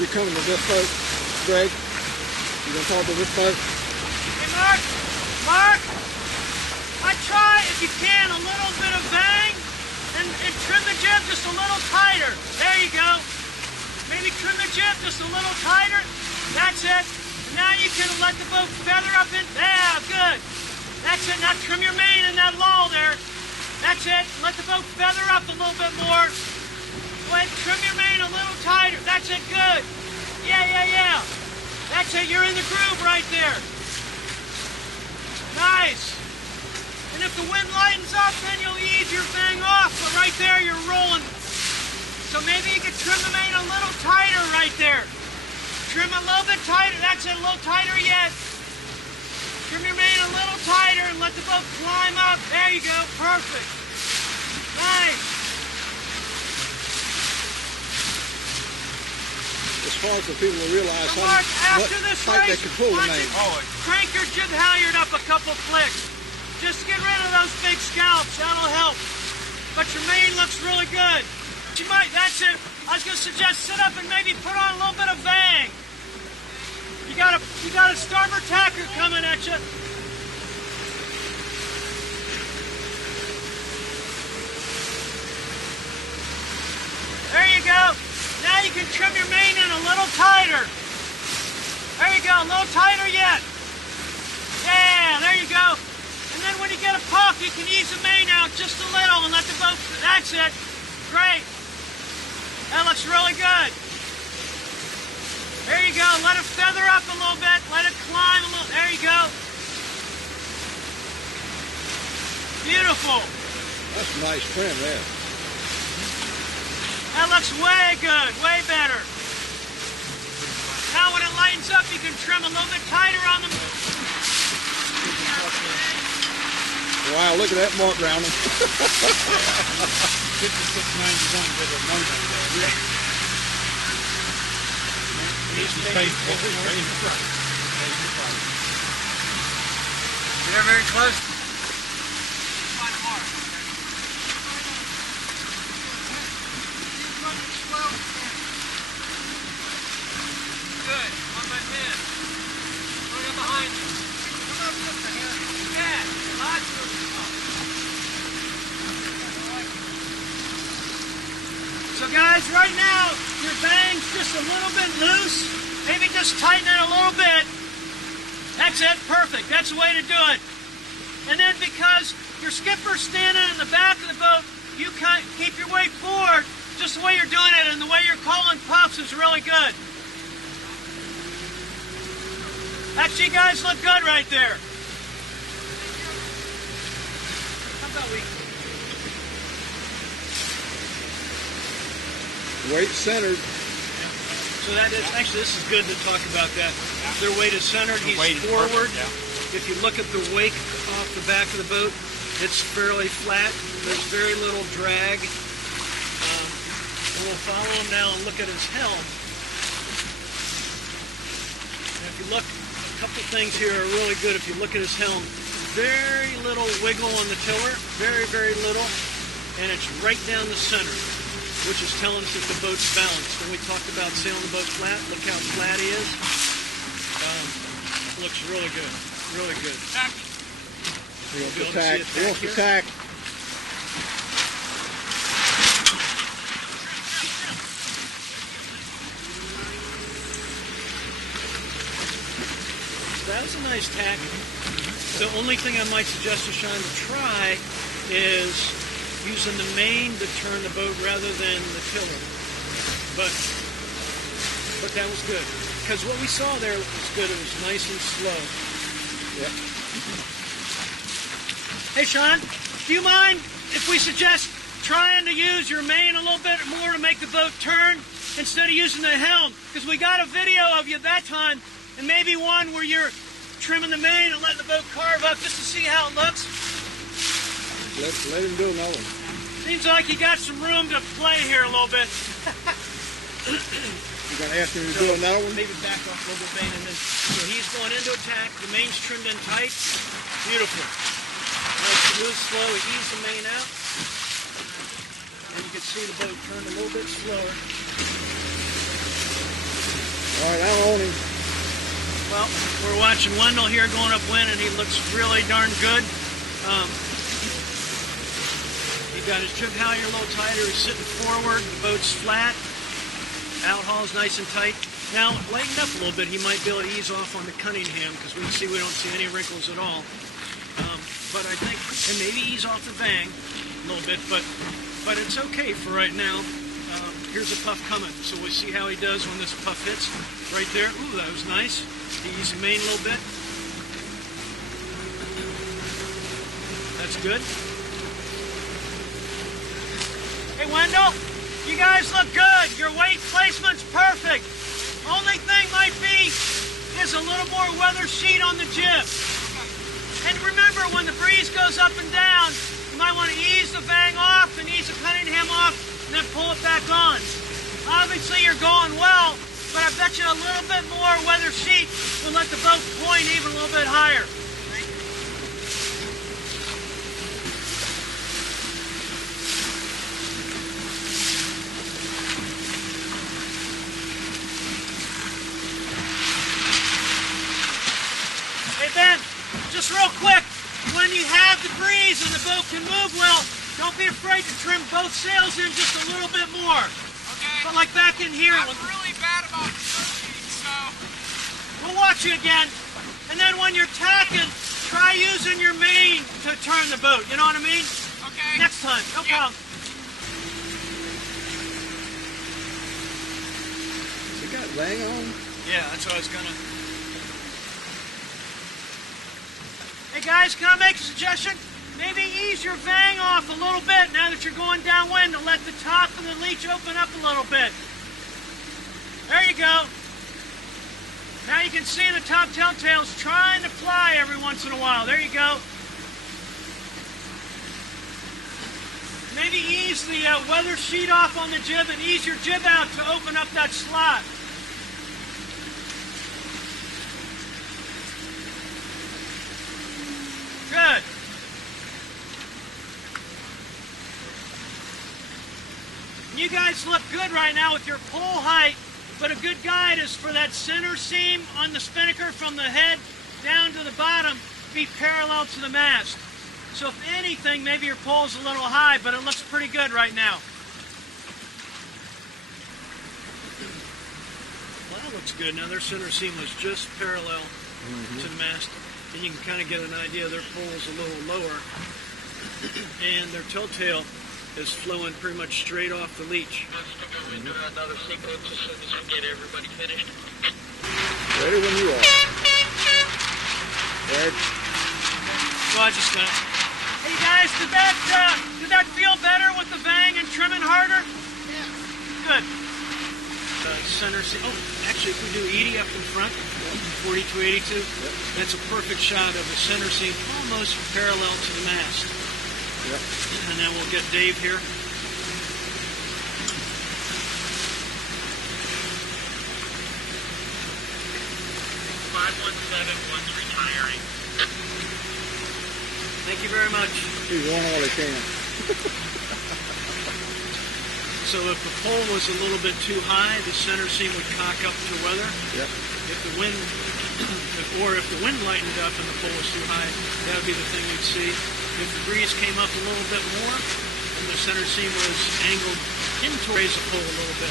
You're coming to this boat, Greg? You gonna talk to this boat? Hey, Mark, I try, if you can, a little bit of bang and trim the jib just a little tighter. There you go. Maybe trim the jib just a little tighter. That's it. Now you can let the boat feather up in. Yeah, good. That's it. Now trim your main in that lull there. That's it. Let the boat feather up a little bit more. Go ahead, trim your main a little tighter. That's it. Good. Yeah. That's it. You're in the groove right there. Nice. And if the wind lightens up, then you'll ease your bang off. But right there, you're rolling. So maybe you could trim the main a little tighter right there. Trim a little bit tighter. That's it. A little tighter yet. Trim your main a little tighter and let the boat climb up. There you go. Perfect. Nice. As far as the people will realize so Mark, after this tight race, they can pull the main. Crank your jib halyard up a couple flicks. Just get rid of those big scallops. That'll help. But your main looks really good. You might. That's it. I was going to suggest sit up and maybe put on a little bit of bang. You got a starboard tacker coming at you. There you go. Now you can trim your main in a little tighter. There you go. A little tighter yet. Yeah, there you go. And then when you get a puff, you can ease the main out just a little and let the boat. That's it. Great. That looks really good. There you go. Let it feather up a little bit. Let it climb a little. There you go. Beautiful. That's a nice trim there. That looks way good. Way better. Now when it lightens up, you can trim a little bit tighter on the. Wow, look at that mark round him. 5691 with a moment there. Yeah. You're very close. Good. On my man. Right up behind you. Come up just a hair. Yeah. Lots of So guys, right now, your bang's just a little bit loose. Maybe just tighten it a little bit. That's it, perfect. That's the way to do it. And then because your skipper's standing in the back of the boat, you keep your weight forward just the way you're doing it, and the way you're calling puffs is really good. Actually, you guys look good right there. How about we... Weight centered. So that is actually, this is good to talk about that. Their weight is centered. He's forward. If you look at the wake off the back of the boat, it's fairly flat. There's very little drag. And we'll follow him now and look at his helm. And if you look, a couple things here are really good. If you look at his helm, very little wiggle on the tiller, very, very little, and it's right down the center, which is telling us that the boat's balanced. When we talked about sailing the boat flat, look how flat he is. Looks really good. Really good. He wants to tack. He wants to tack. That was a nice tack. The only thing I might suggest to Sean to try is using the main to turn the boat rather than the tiller. But that was good. Because what we saw there was good. It was nice and slow. Yeah. Hey, Sean, do you mind if we suggest trying to use your main a little bit more to make the boat turn instead of using the helm? Because we got a video of you that time, and maybe one where you're trimming the main and letting the boat carve up just to see how it looks. Let him do another one. Seems like you got some room to play here a little bit. You're going to ask him to do another one? Maybe back off a little bit, main, and then so he's going into attack. The main's trimmed in tight. Beautiful. Nice, smooth, slow. He eased the main out. And you can see the boat turn a little bit slower. Well, we're watching Wendell here going upwind, and he looks really darn good. He got his jib halyard a little tighter. He's sitting forward. The boat's flat. Outhaul's nice and tight. Now, lightened up a little bit, he might be able to ease off on the Cunningham, because we don't see any wrinkles at all. But I think, and maybe ease off the Vang a little bit, but it's okay for right now. Here's a puff coming, so we'll see how he does when this puff hits. Right there. Ooh, that was nice. Ease the main a little bit. That's good. Hey, Wendell, you guys look good. Your weight placement's perfect. Only thing might be is a little more weather sheet on the jib. And remember, when the breeze goes up and down, you might want to ease the Vang off and ease the Cunningham off, and then pull it back on. Obviously, you're going well, but I bet you a little bit more weather sheet will let the boat point even a little bit higher. Hey, Ben, just real quick, when you have the breeze and the boat can move well, don't be afraid to trim both sails in just a little bit more. Okay. But like back in here. I'm really bad about surfing, so... We'll watch you again. And then when you're tacking, try using your main to turn the boat. You know what I mean? Okay. Next time. No problem. Has he got Vang on? Yeah, that's what I was gonna... Hey guys, can I make a suggestion? Maybe ease your Vang off a little bit now that you're going downwind to let the top of the leech open up a little bit. There you go. Now you can see the top telltale's trying to fly every once in a while. There you go. Maybe ease the weather sheet off on the jib and ease your jib out to open up that slot. Good. You guys look good right now with your pole height, but a good guide is for that center seam on the spinnaker from the head down to the bottom be parallel to the mast. So if anything, maybe your pole's a little high, but it looks pretty good right now. Well, that looks good. Now their center seam was just parallel to the mast, and you can kind of get an idea their pole's a little lower, and their telltale is flowing pretty much straight off the leech. Let's go into another sequence as soon as we get everybody finished. Ready when you are. Ed. Well, I just got it. Hey guys, did that feel better with the Vang and trimming harder? Yeah. Good. Center seam. Oh, actually, if we do 80 up in front, 4282, that's a perfect shot of the center seam almost parallel to the mast. Yep. And then we'll get Dave here. 517, one's retiring. Thank you very much. He's won all he can. So if the pole was a little bit too high, the center seam would cock up to weather. Yep. If the wind, or if the wind lightened up and the pole was too high, that would be the thing you'd see. If the breeze came up a little bit more, and the center seam was angled in to raise the pole a little bit.